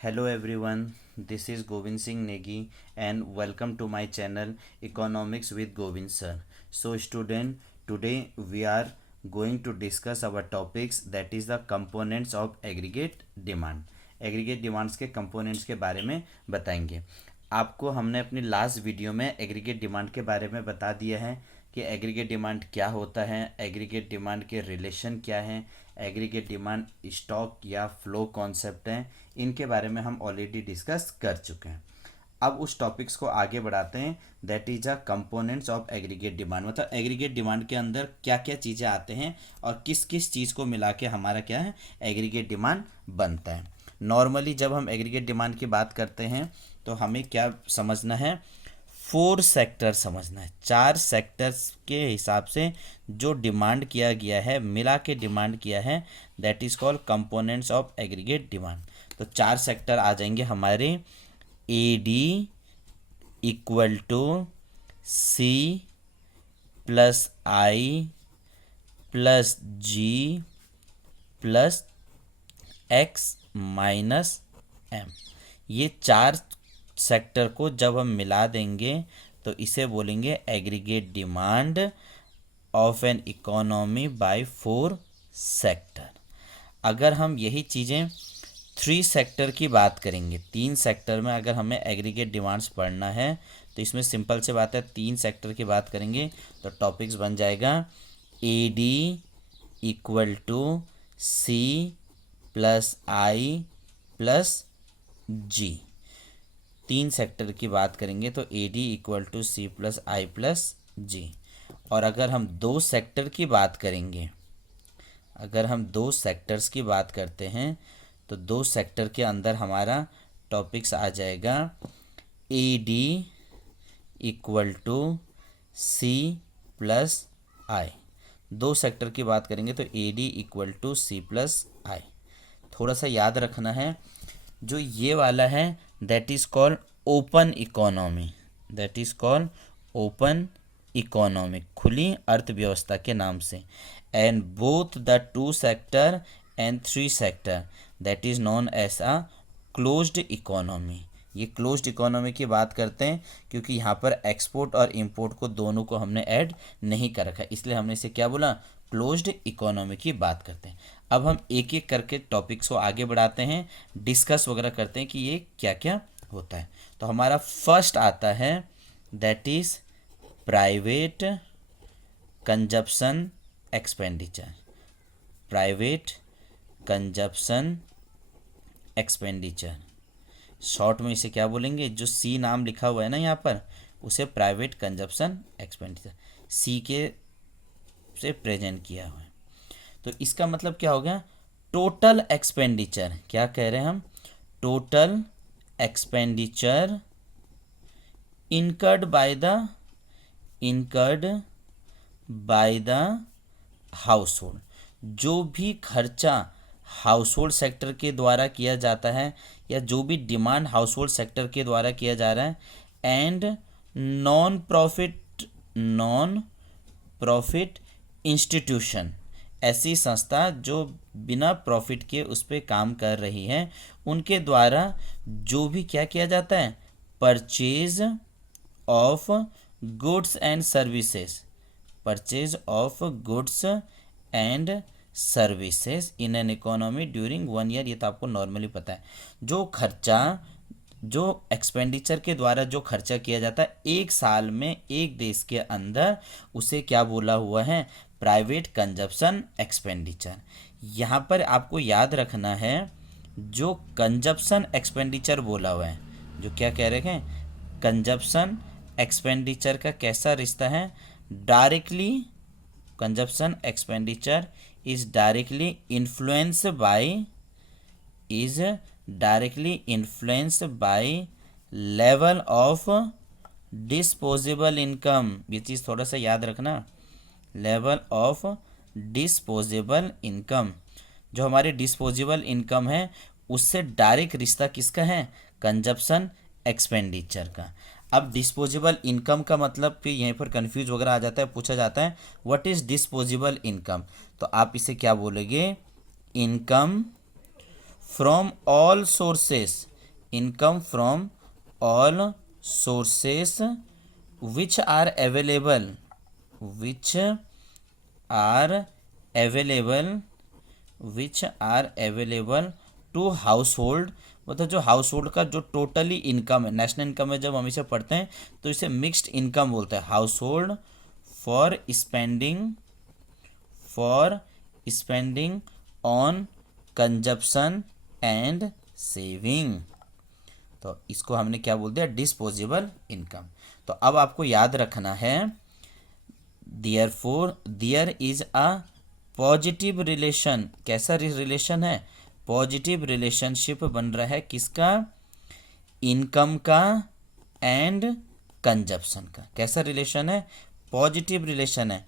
Hello everyone, this is Govind Singh Negi and welcome to my channel Economics with Govind Sir. So student, today we are going to discuss our topics that is the components of aggregate demand. Aggregate demands के components के बारे में बताएंगे। आपको हमने अपनी last video में aggregate demand के बारे में बता दिया है कि एग्रीगेट डिमांड क्या होता है, एग्रीगेट डिमांड के रिलेशन क्या हैं, एग्रीगेट डिमांड स्टॉक या फ्लो कॉन्सेप्ट हैं, इनके बारे में हम ऑलरेडी डिस्कस कर चुके हैं। अब उस टॉपिक्स को आगे बढ़ाते हैं, that is a components of aggregate demand. मतलब एग्रीगेट डिमांड के अंदर क्या क्या चीज़ें आते हैं और किस किस चीज़ को मिला के हमारा क्या है एग्रीगेट डिमांड बनता है। नॉर्मली जब हम एग्रीगेट डिमांड की बात करते हैं तो हमें क्या समझना है, 4 सेक्टर समझना है। 4 सेक्टर्स के हिसाब से जो डिमांड किया गया है, मिला के डिमांड किया है, that is called components of aggregate demand. तो 4 सेक्टर आ जाएंगे हमारे, A D equal to C plus I plus G plus X minus M. ये 4 सेक्टर को जब हम मिला देंगे तो इसे बोलेंगे aggregate demand of an economy bye 4 sector. अगर हम यही चीज़ें 3 सेक्टर की बात करेंगे, 3 सेक्टर में अगर हमें एग्रीगेट डिमांड्स पढ़ना है तो इसमें सिंपल से बात है, 3 सेक्टर की बात करेंगे तो टॉपिक्स बन जाएगा A D equal to C plus I plus G. 3 sector की बात करेंगे तो A D equal to C plus I plus G. और अगर हम 2 सेक्टर की बात करेंगे, अगर हम 2 सेक्टर्स की बात करते हैं तो 2 सेक्टर के अंदर हमारा टॉपिक्स आ जाएगा A D equal to C plus I. 2 sector की बात करेंगे तो A D equal to C plus I. थोड़ा सा याद रखना है, जो ये वाला है that is called open economy, that is called open economy, खुली अर्थव्यवस्था के नाम से। And both the 2 sector and 3 sector that is known as a closed economy. ये क्लोज्ड इकोनॉमी की बात करते हैं क्योंकि यहाँ पर एक्सपोर्ट और इंपोर्ट को दोनों को हमने ऐड नहीं कर रखा, इसलिए हमने इसे क्या बोला, क्लोज्ड इकोनॉमी की बात करते हैं। अब हम एक एक करके टॉपिक्स को आगे बढ़ाते हैं, डिस्कस वगैरह करते हैं कि ये क्या क्या होता है। तो हमारा फर्स्ट आता है that is private consumption expenditure. Private consumption expenditure, short में इसे क्या बोलेंगे, जो सी नाम लिखा हुआ है ना यहाँ पर, उसे प्राइवेट कंजप्शन एक्सपेंडिचर सी के से प्रेजेंट किया हुआ है। तो इसका मतलब क्या हो गया, टोटल एक्सपेंडिचर। क्या कह रहे हैं हम, total expenditure incurred by the house hold. जो भी खर्चा हाउस होल्ड सेक्टर के द्वारा किया जाता है या जो भी डिमांड हाउस होल्ड सेक्टर के द्वारा किया जा रहा है, एंड नॉन प्रॉफिट इंस्टीट्यूशन, ऐसी संस्था जो बिना प्रॉफिट के उस पर काम कर रही है, उनके द्वारा जो भी क्या किया जाता है, purchase of goods and services, purchase of goods and services in an economy during 1 year. ये तो आपको नॉर्मली पता है। जो खर्चा, जो एक्सपेंडिचर के द्वारा जो खर्चा किया जाता है एक साल में एक देश के अंदर, उसे क्या बोला हुआ है, प्राइवेट कंजप्शन एक्सपेंडिचर। यहाँ पर आपको याद रखना है, जो कंजप्शन एक्सपेंडिचर बोला हुआ है, जो क्या कह रहे हैं, कंजप्शन एक्सपेंडिचर का कैसा रिश्ता है, directly consumption expenditure is directly influenced by level of disposable income. ये चीज़ थोड़ा सा याद रखना, लेवल ऑफ डिस्पोजेबल इनकम। जो हमारी डिस्पोजेबल इनकम है उससे डायरेक्ट रिश्ता किसका है, कंजप्शन एक्सपेंडिचर का। अब डिस्पोजेबल इनकम का मतलब फिर यहीं पर कंफ्यूज वगैरह आ जाता है, पूछा जाता है व्हाट इज़ डिस्पोजेबल इनकम, तो आप इसे क्या बोलेंगे, income from all sources, income from all sources which are available, which are available, which are available to household, मतलब जो हाउस होल्ड का जो टोटली इनकम है, नेशनल इनकम है, जब हम इसे पढ़ते हैं तो इसे मिक्स्ड इनकम बोलते हैं। House hold for spending, for spending on consumption and saving, तो इसको हमने क्या बोल दिया, डिस्पोजेबल इनकम। तो अब आपको याद रखना है, therefore there is a positive relation, कैसा रिलेशन है, पॉजिटिव रिलेशनशिप बन रहा है किसका, इनकम का एंड कंजप्शन का। कैसा रिलेशन है, पॉजिटिव रिलेशन है।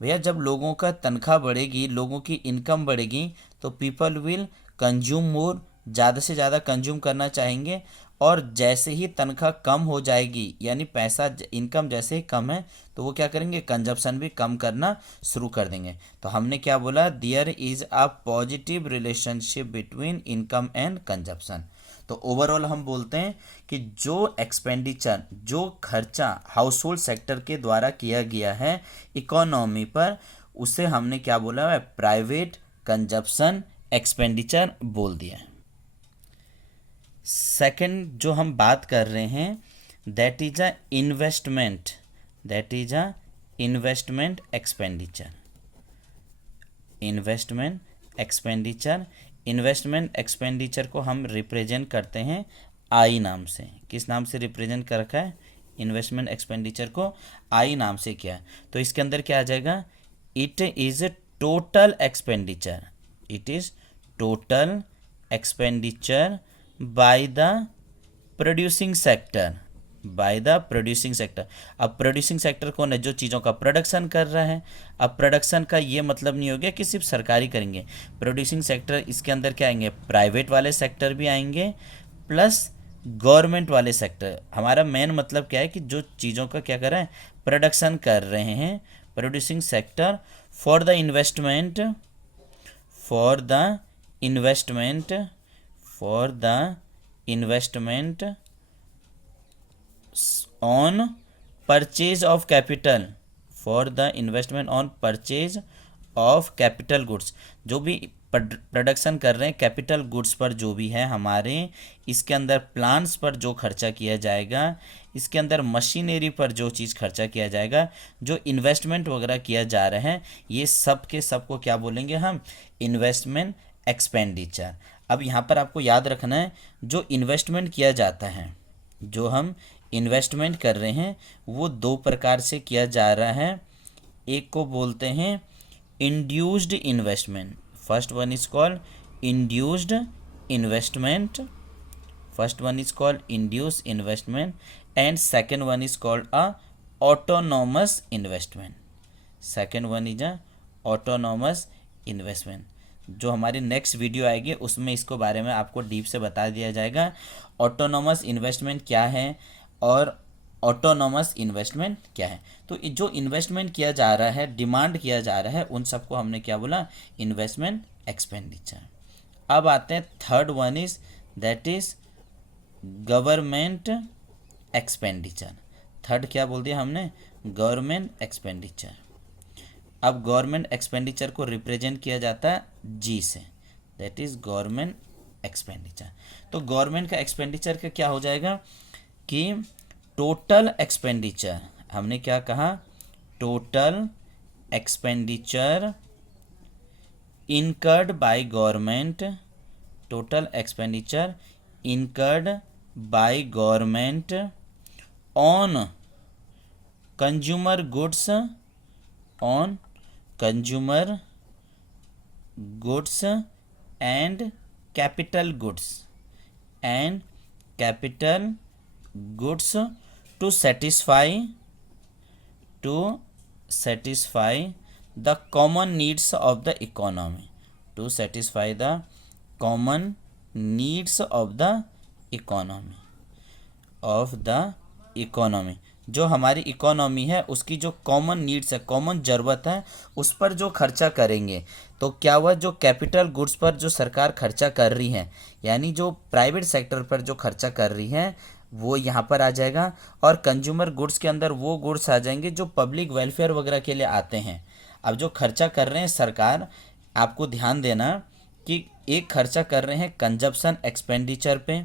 भैया जब लोगों का तनख्वाह बढ़ेगी, लोगों की इनकम बढ़ेगी, तो पीपल विल कंज्यूम मोर, ज़्यादा से ज़्यादा कंज्यूम करना चाहेंगे। और जैसे ही तनख्वाह कम हो जाएगी, यानी पैसा इनकम जैसे ही कम है, तो वो क्या करेंगे, कंजप्शन भी कम करना शुरू कर देंगे। तो हमने क्या बोला, there is a positive relationship between income and consumption. तो ओवरऑल हम बोलते हैं कि जो एक्सपेंडिचर, जो खर्चा हाउस होल्ड सेक्टर के द्वारा किया गया है इकोनॉमी पर, उसे हमने क्या बोला है, प्राइवेट कंजप्शन एक्सपेंडिचर बोल दिया है। सेकंड जो हम बात कर रहे हैं, that is a investment, that is a investment expenditure, investment expenditure. Investment expenditure को हम रिप्रेजेंट करते हैं आई नाम से। किस नाम से रिप्रेजेंट कर रखा है, इन्वेस्टमेंट एक्सपेंडिचर को आई नाम से किया है। तो इसके अंदर क्या आ जाएगा, it is total expenditure, it is total expenditure by the producing sector, by the producing sector. अब प्रोड्यूसिंग सेक्टर कौन है, जो चीज़ों का प्रोडक्शन कर रहा है। अब प्रोडक्शन का ये मतलब नहीं हो गया कि सिर्फ सरकारी करेंगे, प्रोड्यूसिंग सेक्टर इसके अंदर क्या आएंगे, प्राइवेट वाले सेक्टर भी आएंगे प्लस गवर्नमेंट वाले सेक्टर। हमारा मेन मतलब क्या है कि जो चीज़ों का क्या कर रहे हैं, प्रोडक्शन कर रहे हैं, producing sector for the investment, for the investment, for the investment on purchase of capital, for the investment on purchase of capital goods. जो भी प्रोडक्शन कर रहे हैं कैपिटल गुड्स पर, जो भी है हमारे, इसके अंदर प्लांट्स पर जो खर्चा किया जाएगा, इसके अंदर मशीनरी पर जो चीज़ खर्चा किया जाएगा, जो इन्वेस्टमेंट वगैरह किया जा रहा है, ये सब के सब को क्या बोलेंगे हम, इन्वेस्टमेंट एक्सपेंडिचर। अब यहाँ पर आपको याद रखना है, जो इन्वेस्टमेंट किया जाता है, जो हम इन्वेस्टमेंट कर रहे हैं, वो दो प्रकार से किया जा रहा है। एक को बोलते हैं induced investment, first one is called induced investment, first one is called induced investment and second one is called a autonomous investment, second one is a autonomous investment. जो हमारी नेक्स्ट वीडियो आएगी उसमें इसको बारे में आपको डीप से बता दिया जाएगा, ऑटोनॉमस इन्वेस्टमेंट क्या है और ऑटोनॉमस इन्वेस्टमेंट क्या है। तो जो इन्वेस्टमेंट किया जा रहा है, डिमांड किया जा रहा है, उन सबको हमने क्या बोला, इन्वेस्टमेंट एक्सपेंडिचर। अब आते हैं third one is, that is government expenditure. Third क्या बोल दिया हमने, गवर्नमेंट एक्सपेंडिचर। अब गवर्नमेंट एक्सपेंडिचर को रिप्रेजेंट किया जाता है जी से, दैट इज गवर्नमेंट एक्सपेंडिचर। तो गवर्नमेंट का एक्सपेंडिचर का क्या हो जाएगा कि टोटल एक्सपेंडिचर, हमने क्या कहा, total expenditure incurred by government, total expenditure incurred by government on consumer goods, on consumer goods and capital goods, and capital goods to satisfy the common needs of the economy, to satisfy the common needs of the economy, जो हमारी economy है उसकी जो common needs है, common ज़रूरत है, उस पर जो खर्चा करेंगे तो क्या हुआ, जो कैपिटल गुड्स पर जो सरकार खर्चा कर रही है, यानी जो प्राइवेट सेक्टर पर जो खर्चा कर रही है वो यहाँ पर आ जाएगा। और कंज्यूमर गुड्स के अंदर वो गुड्स आ जाएंगे जो पब्लिक वेलफेयर वगैरह के लिए आते हैं। अब जो खर्चा कर रहे हैं सरकार, आपको ध्यान देना कि एक खर्चा कर रहे हैं कंजप्शन एक्सपेंडिचर पे।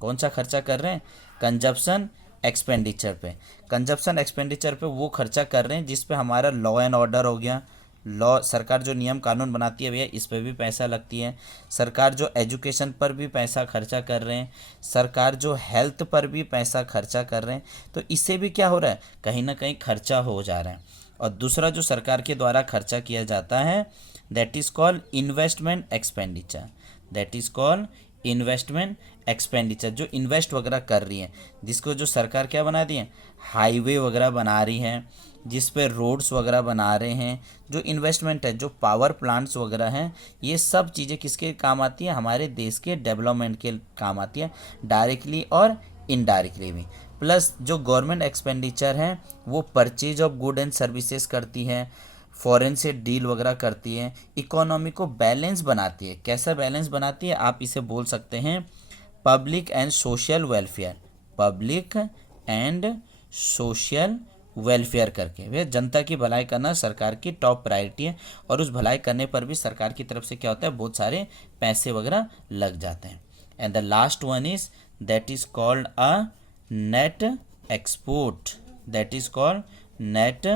कौन सा खर्चा कर रहे हैं? कंजप्शन एक्सपेंडिचर पे। कंजप्शन एक्सपेंडिचर पे वो खर्चा कर रहे हैं जिस पे हमारा लॉ एंड ऑर्डर हो गया। लॉ, सरकार जो नियम कानून बनाती है भैया, इस पर भी पैसा लगती है। सरकार जो एजुकेशन पर भी पैसा खर्चा कर रहे हैं, सरकार जो हेल्थ पर भी पैसा खर्चा कर रहे हैं। तो इससे भी क्या हो रहा है, कहीं ना कहीं खर्चा हो जा रहा है। और दूसरा जो सरकार के द्वारा खर्चा किया जाता है that is called investment expenditure. That is called investment expenditure, जो इन्वेस्ट वगैरह कर रही है, जिसको जो सरकार क्या बना दी है, हाईवे वगैरह बना रही है, जिस पे रोड्स वगैरह बना रहे हैं। जो इन्वेस्टमेंट है, जो पावर प्लांट्स वगैरह हैं, ये सब चीज़ें किसके काम आती है, हमारे देश के डेवलपमेंट के काम आती है, डायरेक्टली और इनडायरेक्टली भी। प्लस जो गवर्नमेंट एक्सपेंडिचर है वो purchase of good and services करती है, फॉरेन से डील वगैरह करती है, इकोनॉमी को बैलेंस बनाती है। कैसा बैलेंस बनाती है, आप इसे बोल सकते हैं public and social welfare. Public and social welfare करके, वे जनता की भलाई करना सरकार की टॉप प्रायोरिटी है। और उस भलाई करने पर भी सरकार की तरफ से क्या होता है, बहुत सारे पैसे वगैरह लग जाते हैं। And the last one is that is called a net export. That is called net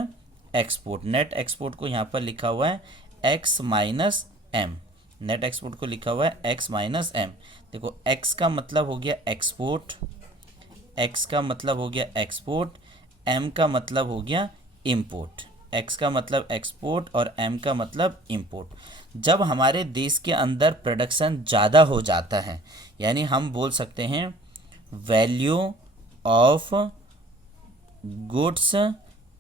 export. Net export को यहाँ पर लिखा हुआ है x माइनस एम। नेट एक्सपोर्ट को लिखा हुआ है x माइनस एम। देखो x का मतलब हो गया एक्सपोर्ट, x का मतलब हो गया एक्सपोर्ट, m का मतलब हो गया इंपोर्ट। x का मतलब एक्सपोर्ट और m का मतलब इंपोर्ट। जब हमारे देश के अंदर प्रोडक्शन ज़्यादा हो जाता है, यानी हम बोल सकते हैं value of goods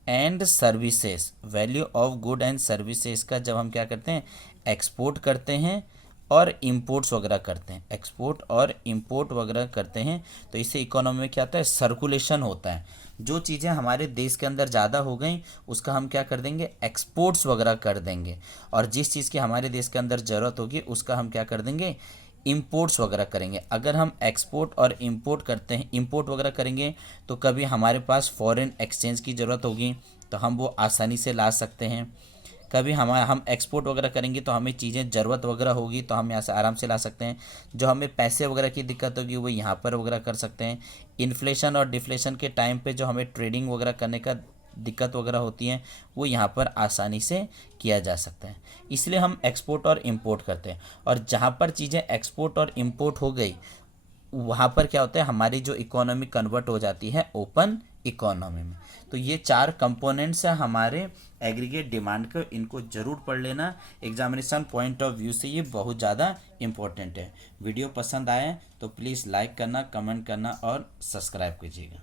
and services, value of good and services का जब हम क्या करते हैं, एक्सपोर्ट करते हैं और इंपोर्ट्स वगैरह करते हैं, एक्सपोर्ट और इंपोर्ट वगैरह करते हैं, तो इससे इकोनॉमी में क्या होता है, सर्कुलेशन होता है। जो चीज़ें हमारे देश के अंदर ज़्यादा हो गई उसका हम क्या कर देंगे, एक्सपोर्ट्स वगैरह कर देंगे। और जिस चीज़ की हमारे देश के अंदर ज़रूरत होगी उसका हम क्या कर देंगे, इंपोर्ट्स वगैरह करेंगे। अगर हम एक्सपोर्ट और इंपोर्ट करते हैं, इंपोर्ट वगैरह करेंगे तो कभी हमारे पास फॉरेन एक्सचेंज की ज़रूरत होगी तो हम वो आसानी से ला सकते हैं। कभी हम एक्सपोर्ट वगैरह करेंगे तो हमें चीज़ें ज़रूरत वगैरह होगी तो हम यहाँ से आराम से ला सकते हैं। जो हमें पैसे वगैरह की दिक्कत होगी वो यहाँ पर वगैरह कर सकते हैं। इन्फ्लेशन और डिफ्लेशन के टाइम पे जो हमें ट्रेडिंग वगैरह करने का दिक्कत वगैरह होती है वो यहाँ पर आसानी से किया जा सकता है। इसलिए हम एक्सपोर्ट और इंपोर्ट करते हैं। और जहाँ पर चीज़ें एक्सपोर्ट और इंपोर्ट हो गई वहाँ पर क्या होता है, हमारी जो इकोनॉमी कन्वर्ट हो जाती है ओपन इकोनॉमी में। तो ये 4 कंपोनेंट्स हैं हमारे एग्रीगेट डिमांड के, इनको ज़रूर पढ़ लेना। एग्जामिनेशन पॉइंट ऑफ व्यू से ये बहुत ज़्यादा इम्पोर्टेंट है। वीडियो पसंद आए तो प्लीज़ लाइक करना, कमेंट करना और सब्सक्राइब कीजिएगा।